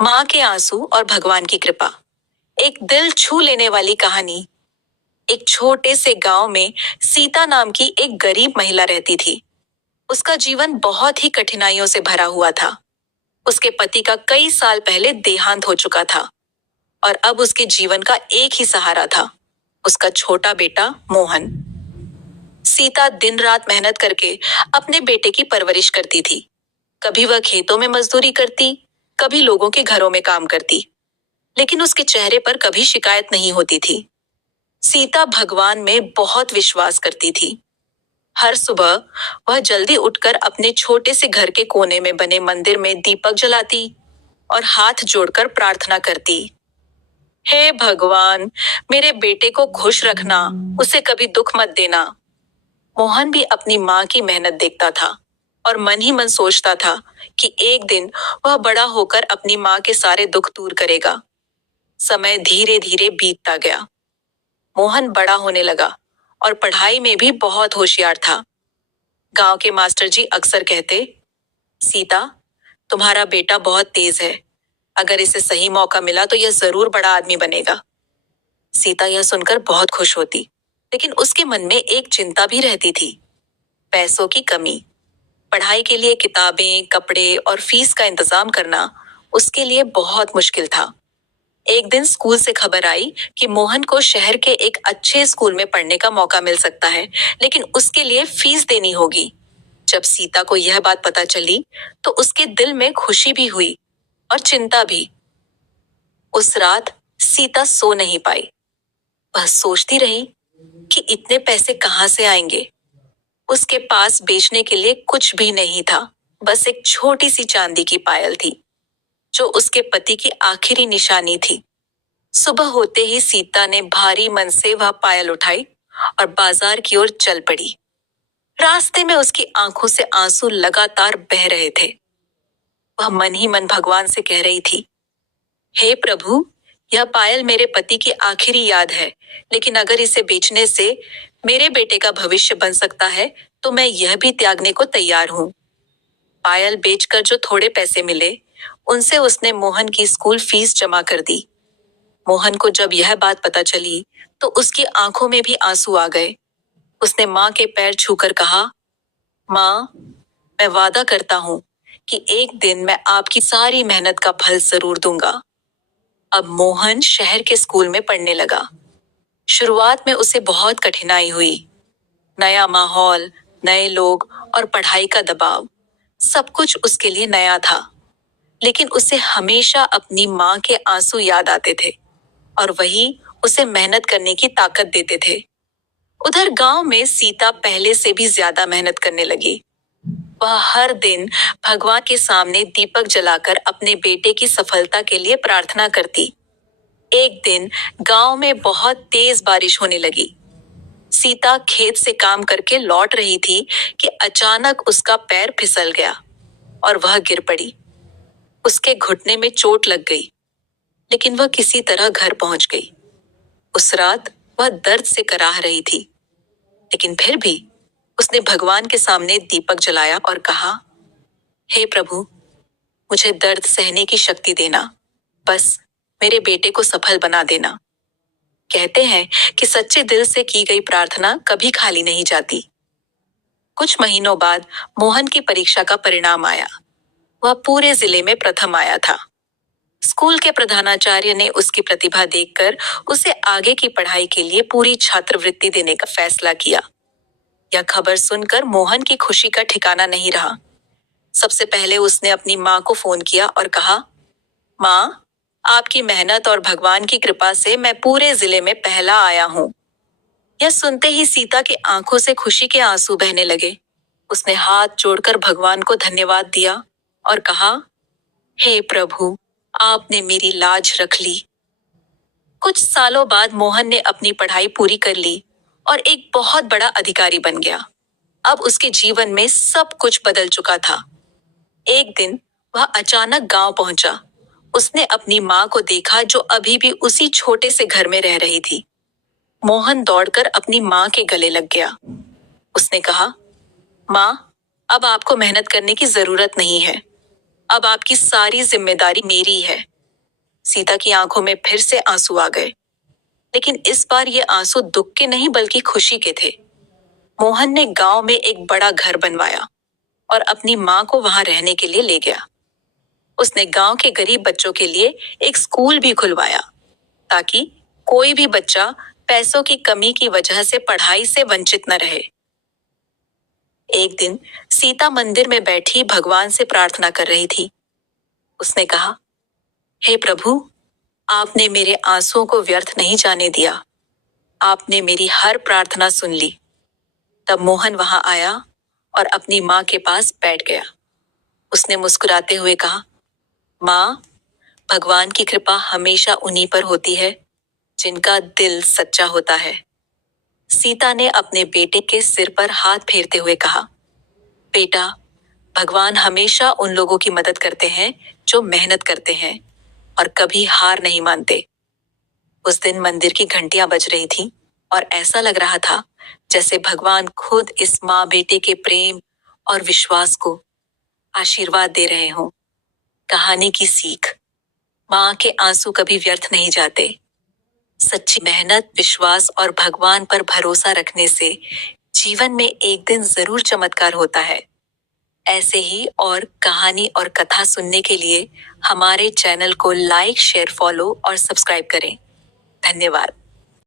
माँ के आंसू और भगवान की कृपा। एक दिल छू लेने वाली कहानी। एक छोटे से गांव में सीता नाम की एक गरीब महिला रहती थी। उसका जीवन बहुत ही कठिनाइयों से भरा हुआ था। उसके पति का कई साल पहले देहांत हो चुका था और अब उसके जीवन का एक ही सहारा था, उसका छोटा बेटा मोहन। सीता दिन रात मेहनत करके अपने बेटे की परवरिश करती थी। कभी वह खेतों में मजदूरी करती, कभी लोगों के घरों में काम करती, लेकिन उसके चेहरे पर कभी शिकायत नहीं होती थी। सीता भगवान में बहुत विश्वास करती थी। हर सुबह वह जल्दी उठकर अपने छोटे से घर के कोने में बने मंदिर में दीपक जलाती और हाथ जोड़कर प्रार्थना करती। हे भगवान, मेरे बेटे को खुश रखना, उसे कभी दुख मत देना। मोहन भी अपनी माँ की मेहनत देखता था और मन ही मन सोचता था कि एक दिन वह बड़ा होकर अपनी माँ के सारे दुख दूर करेगा। समय धीरे धीरे बीतता गया। मोहन बड़ा होने लगा और पढ़ाई में भी बहुत होशियार था। गांव के मास्टर जी अक्सर कहते, सीता, तुम्हारा बेटा बहुत तेज है। अगर इसे सही मौका मिला तो यह जरूर बड़ा आदमी बनेगा। सीता यह सुनकर बहुत खुश होती, लेकिन उसके मन में एक चिंता भी रहती थी, पैसों की कमी। पढ़ाई के लिए किताबें, कपड़े और फीस का इंतजाम करना उसके लिए बहुत मुश्किल था। एक दिन स्कूल से खबर आई कि मोहन को शहर के एक अच्छे स्कूल में पढ़ने का मौका मिल सकता है, लेकिन उसके लिए फीस देनी होगी। जब सीता को यह बात पता चली तो उसके दिल में खुशी भी हुई और चिंता भी। उस रात सीता सो नहीं पाई। वह सोचती रही कि इतने पैसे कहाँ से आएंगे। उसके पास बेचने के लिए कुछ भी नहीं था, बस एक छोटी सी चांदी की पायल थी, जो उसके पति की आखिरी निशानी थी। सुबह होते ही सीता ने भारी मन से वह पायल उठाई और बाजार की ओर चल पड़ी। रास्ते में उसकी आंखों से आंसू लगातार बह रहे थे। वह मन ही मन भगवान से कह रही थी, हे प्रभु, यह पायल मेरे पति की आखिरी याद है, लेकिन अगर इसे बेचने से मेरे बेटे का भविष्य बन सकता है तो मैं यह भी त्यागने को तैयार हूँ। पायल बेचकर जो थोड़े पैसे मिले, उनसे उसने मोहन की स्कूल फीस जमा कर दी। मोहन को जब यह बात पता चली तो उसकी आंखों में भी आंसू आ गए। उसने माँ के पैर छूकर कहा, माँ, मैं वादा करता हूँ कि एक दिन मैं आपकी सारी मेहनत का फल जरूर दूंगा। अब मोहन शहर के स्कूल में पढ़ने लगा। शुरुआत में उसे बहुत कठिनाई हुई। नया माहौल, नए लोग और पढ़ाई का दबाव, सब कुछ उसके लिए नया था। लेकिन उसे हमेशा अपनी माँ के आंसू याद आते थे और वही उसे मेहनत करने की ताकत देते थे। उधर गांव में सीता पहले से भी ज्यादा मेहनत करने लगी। वह हर दिन भगवान के सामने दीपक जलाकर अपने बेटे की सफलता के लिए प्रार्थना करती। एक दिन गांव में बहुत तेज बारिश होने लगी। सीता खेत से काम करके लौट रही थी कि अचानक उसका पैर फिसल गया और वह गिर पड़ी। उसके घुटने में चोट लग गई, लेकिन वह किसी तरह घर पहुंच गई। उस रात वह दर्द से कराह रही थी, लेकिन फिर भी उसने भगवान के सामने दीपक जलाया और कहा, हे प्रभु, मुझे दर्द सहने की शक्ति देना, बस मेरे बेटे को सफल बना देना। कहते हैं कि सच्चे दिल से की गई प्रार्थना कभी खाली नहीं जाती। कुछ महीनों बाद मोहन की परीक्षा का परिणाम आया। वह पूरे जिले में प्रथम आया था। स्कूल के प्रधानाचार्य ने उसकी प्रतिभा देखकर उसे आगे की पढ़ाई के लिए पूरी छात्रवृत्ति देने का फैसला किया। यह खबर सुनकर मोहन की खुशी का ठिकाना नहीं रहा। सबसे पहले उसने अपनी माँ को फोन किया और कहा, माँ, आपकी मेहनत और भगवान की कृपा से मैं पूरे जिले में पहला आया हूँ। यह सुनते ही सीता की आंखों से खुशी के आंसू बहने लगे। उसने हाथ जोड़कर भगवान को धन्यवाद दिया और कहा, हे प्रभु, आपने मेरी लाज रख ली। कुछ सालों बाद मोहन ने अपनी पढ़ाई पूरी कर ली और एक बहुत बड़ा अधिकारी बन गया। अब उसके जीवन में सब कुछ बदल चुका था। एक दिन वह अचानक गांव पहुंचा। उसने अपनी माँ को देखा, जो अभी भी उसी छोटे से घर में रह रही थी। मोहन दौड़कर अपनी माँ के गले लग गया। उसने कहा, माँ, अब आपको मेहनत करने की जरूरत नहीं है। अब आपकी सारी जिम्मेदारी मेरी है। सीता की आंखों में फिर से आंसू आ गए, लेकिन इस बार ये आंसू दुख के नहीं बल्कि खुशी के थे। मोहन ने गांव में एक बड़ा घर बनवाया और अपनी माँ को वहां रहने के लिए ले गया। उसने गांव के गरीब बच्चों के लिए एक स्कूल भी खुलवाया, ताकि कोई भी बच्चा पैसों की कमी की वजह से पढ़ाई से वंचित न रहे। एक दिन सीता मंदिर में बैठी भगवान से प्रार्थना कर रही थी। उसने कहा, हे प्रभु, आपने मेरे आंसुओं को व्यर्थ नहीं जाने दिया। आपने मेरी हर प्रार्थना सुन ली। तब मोहन वहां आया और अपनी माँ के पास बैठ गया। उसने मुस्कुराते हुए कहा, माँ, भगवान की कृपा हमेशा उन्हीं पर होती है जिनका दिल सच्चा होता है। सीता ने अपने बेटे के सिर पर हाथ फेरते हुए कहा, बेटा, भगवान हमेशा उन लोगों की मदद करते हैं जो मेहनत करते हैं और कभी हार नहीं मानते। उस दिन मंदिर की घंटियां बज रही थीं और ऐसा लग रहा था जैसे भगवान खुद इस माँ बेटे के प्रेम और विश्वास को आशीर्वाद दे रहे हों। कहानी की सीख, माँ के आंसू कभी व्यर्थ नहीं जाते। सच्ची मेहनत, विश्वास और भगवान पर भरोसा रखने से जीवन में एक दिन जरूर चमत्कार होता है। ऐसे ही और कहानी और कथा सुनने के लिए हमारे चैनल को लाइक, शेयर, फॉलो और सब्सक्राइब करें। धन्यवाद।